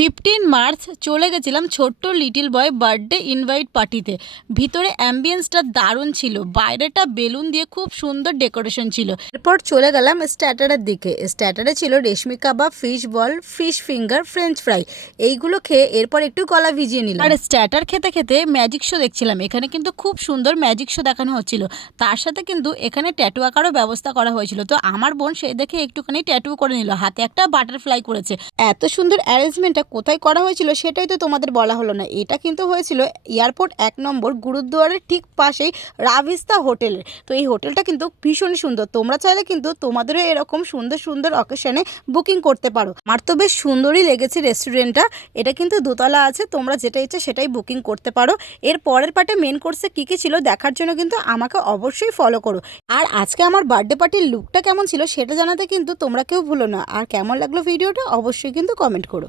15 March চলে গেছিলাম ছোট্ট লিটিল বয় বার্থডে ইনভাইট পার্টিতে। ভিতরে অ্যাম্বিয়েন্সটা দারুণ ছিল, বাইরেটা বেলুন দিয়ে খুব সুন্দর ডেকোরেশন ছিল। এরপর চলে গেলাম স্টার্টারের দিকে। স্টার্টারে ছিল reshmi kebab, fish ball, fish finger, French fry. এইগুলো খেয়ে এরপর একটু গলা ভিজিয়ে নিলাম। আর স্টার্টার খেতে খেতে ম্যাজিক শো দেখছিলাম। এখানে কিন্তু খুব সুন্দর ম্যাজিক শো দেখানো হচ্ছিল। তার সাথে কিন্তু এখানে ট্যাটু আঁকারও ব্যবস্থা করা হয়েছিল। তো আমার বোন সেই দেখে একটুখানি ট্যাটু করে নিল, হাতে একটা বাটারফ্লাই করেছে। এত সুন্দর অ্যারেঞ্জমেন্টটা কোথায় করা হয়েছিল সেটাই তো তোমাদের বলা হলো না। এটা কিন্তু হয়েছিল এয়ারপোর্ট 1 নম্বর গুরুদ্বারের ঠিক পাশেই রাভিস্তা হোটেলের। তো এই হোটেলটা কিন্তু ভীষণ সুন্দর। তোমরা চাইলে কিন্তু তোমাদেরও এরকম সুন্দর সুন্দর অকেশনে বুকিং করতে পারো। আমার তো বেশ সুন্দরই লেগেছে রেস্টুরেন্টটা। এটা কিন্তু দোতলা আছে, তোমরা যেটা ইচ্ছে সেটাই বুকিং করতে পারো। এর পরের পার্টে মেন কোর্সে কী কী ছিল দেখার জন্য কিন্তু আমাকে অবশ্যই ফলো করো। আর আজকে আমার বার্থডে পার্টির লুকটা কেমন ছিল সেটা জানাতে কিন্তু তোমরা কেউ ভুলো না। আর কেমন লাগলো ভিডিওটা অবশ্যই কিন্তু কমেন্ট করো।